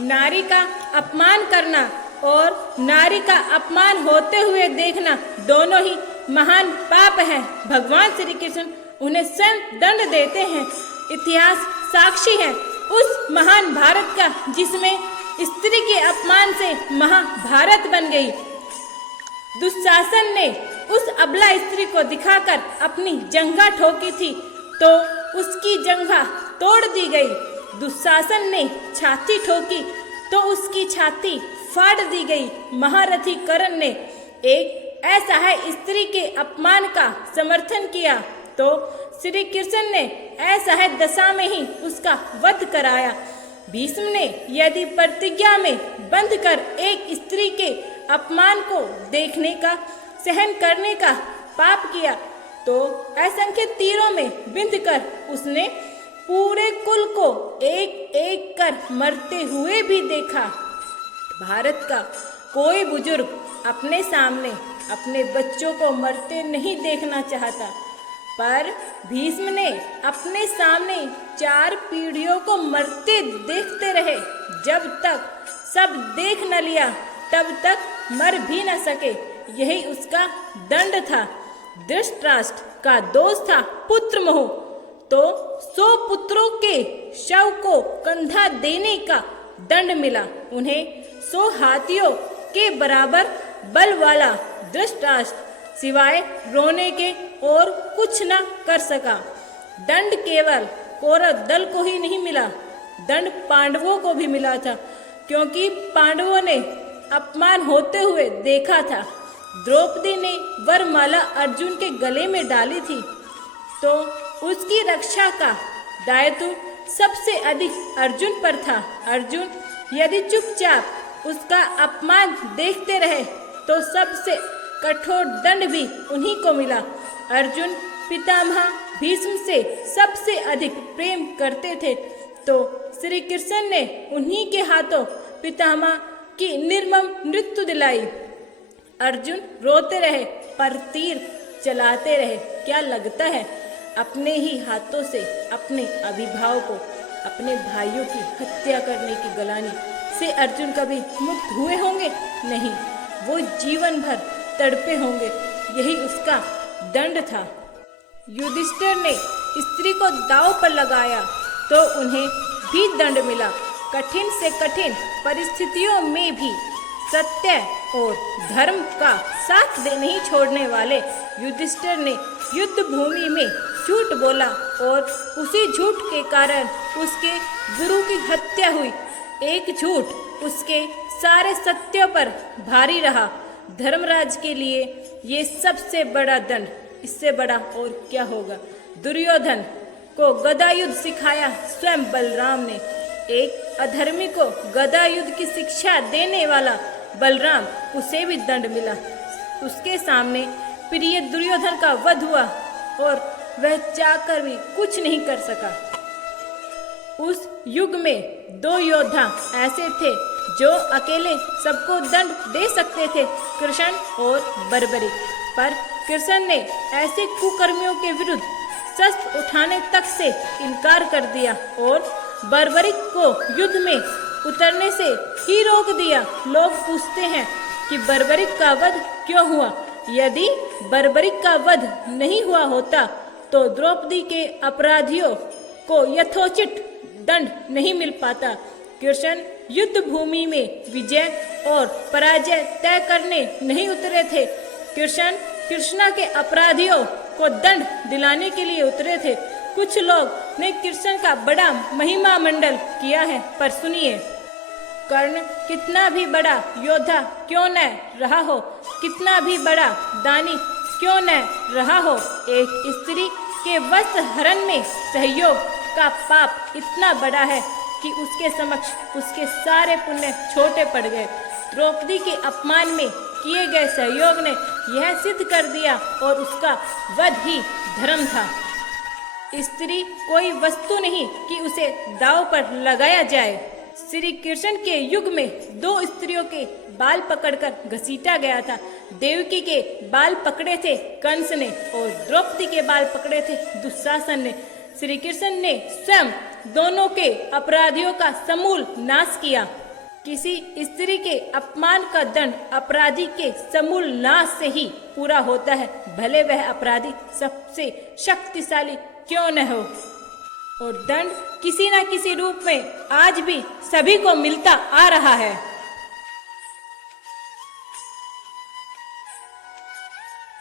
नारी का अपमान करना और नारी का अपमान होते हुए देखना दोनों ही महान पाप है। भगवान श्री कृष्ण उन्हें स्वयं दंड देते हैं। इतिहास साक्षी है उस महान भारत का जिसमें स्त्री के अपमान से महाभारत बन गई। दुशासन ने उस अबला स्त्री को दिखाकर अपनी जंघा ठोकी थी तो उसकी जंघा तोड़ दी गई। दुशासन ने छाती ठोकी तो उसकी छाती फाड़ दी गई। महारथी कर्ण ने एक असहाय स्त्री के अपमान का समर्थन किया तो श्री कृष्ण ने असहाय दशा में ही उसका वध कराया। भीष्म ने यदि प्रतिज्ञा में बंध कर एक स्त्री के अपमान को देखने का सहन करने का पाप किया तो असंख्य तीरों में बिंध कर उसने पूरे कुल को एक एक कर मरते हुए भी देखा। भारत का कोई बुजुर्ग अपने सामने अपने बच्चों को मरते नहीं देखना चाहता, पर भीष्म ने अपने सामने 4 पीढ़ियों को मरते देखते रहे। जब तक सब देख न लिया तब तक मर भी न सके, यही उसका दंड था। धृतराष्ट्र का दोष था पुत्र मोह, तो 100 पुत्रों के शव को कंधा देने का दंड मिला। उन्हें 100 हाथियों के बराबर बल वाला धृतराष्ट्र सिवाय रोने के और कुछ न कर सका। दंड केवल कौरव दल को ही नहीं मिला, दंड पांडवों को भी मिला था, क्योंकि पांडवों ने अपमान होते हुए देखा था। द्रौपदी ने वरमाला अर्जुन के गले में डाली थी तो उसकी रक्षा का दायित्व सबसे अधिक अर्जुन पर था। अर्जुन यदि चुपचाप उसका अपमान देखते रहे तो सबसे कठोर दंड भी उन्हीं को मिला। अर्जुन पितामह भीष्म से सबसे अधिक प्रेम करते थे तो श्री कृष्ण ने उन्हीं के हाथों पितामह की निर्मम मृत्यु दिलाई। अर्जुन रोते रहे पर तीर चलाते रहे। क्या लगता है अपने ही हाथों से अपने अभिभावकों अपने भाइयों की हत्या करने की गलानी से अर्जुन कभी मुक्त हुए होंगे? नहीं, वो जीवन भर तड़पे होंगे। यही उसका दंड था। युधिष्ठिर ने स्त्री को दांव पर लगाया तो उन्हें भी दंड मिला। कठिन से कठिन परिस्थितियों में भी सत्य और धर्म का साथ दे नहीं छोड़ने वाले युधिष्ठिर ने युद्ध भूमि में झूठ बोला और उसी झूठ के कारण उसके गुरु की हत्या हुई। एक झूठ उसके सारे सत्यों पर भारी रहा। धर्मराज के लिए ये सबसे बड़ा दंड, इससे बड़ा और क्या होगा। दुर्योधन को गदा युद्ध सिखाया स्वयं बलराम ने। एक अधर्मी को गदा युद्ध की शिक्षा देने वाला बलराम, उसे भी दंड मिला। उसके सामने प्रिय दुर्योधन का वध हुआ और वह चाहकर भी कुछ नहीं कर सका। उस युग में 2 योद्धा ऐसे थे जो अकेले सबको दंड दे सकते थे, कृष्ण और बर्बरिक। पर कृष्ण ने ऐसे कुकर्मियों के विरुद्ध शस्त्र उठाने तक से इनकार कर दिया और बर्बरिक को युद्ध में उतरने से ही रोक दिया। लोग पूछते हैं कि बर्बरिक का वध क्यों हुआ? यदि बर्बरिक का वध नहीं हुआ होता तो द्रौपदी के अपराधियों को यथोचित दंड नहीं मिल पाता। कृष्ण युद्ध भूमि में विजय और पराजय तय करने नहीं उतरे थे। कृष्णा के अपराधियों को दंड दिलाने के लिए उतरे थे। कुछ लोग ने कृष्ण का बड़ा महिमा मंडल किया है, पर सुनिए, कर्ण कितना भी बड़ा योद्धा क्यों न रहा हो, कितना भी बड़ा दानी क्यों न रहा हो, एक स्त्री के वस्त्र हरण में सहयोग का पाप इतना बड़ा है कि उसके समक्ष उसके सारे पुण्य छोटे पड़ गए। द्रौपदी के अपमान में किए गए सहयोग ने यह सिद्ध कर दिया और उसका वध ही धर्म था। स्त्री कोई वस्तु नहीं कि उसे दांव पर लगाया जाए। श्री कृष्ण के युग में 2 स्त्रियों के बाल पकड़कर घसीटा गया था। देवकी के बाल पकड़े थे कंस ने और द्रौपदी के बाल पकड़े थे दुशासन ने। श्री कृष्ण ने स्वयं दोनों के अपराधियों का समूल नाश किया। किसी स्त्री के अपमान का दंड अपराधी के समूल नाश से ही पूरा होता है, भले वह अपराधी सबसे शक्तिशाली क्यों न हो। और दंड किसी न किसी रूप में आज भी सभी को मिलता आ रहा है।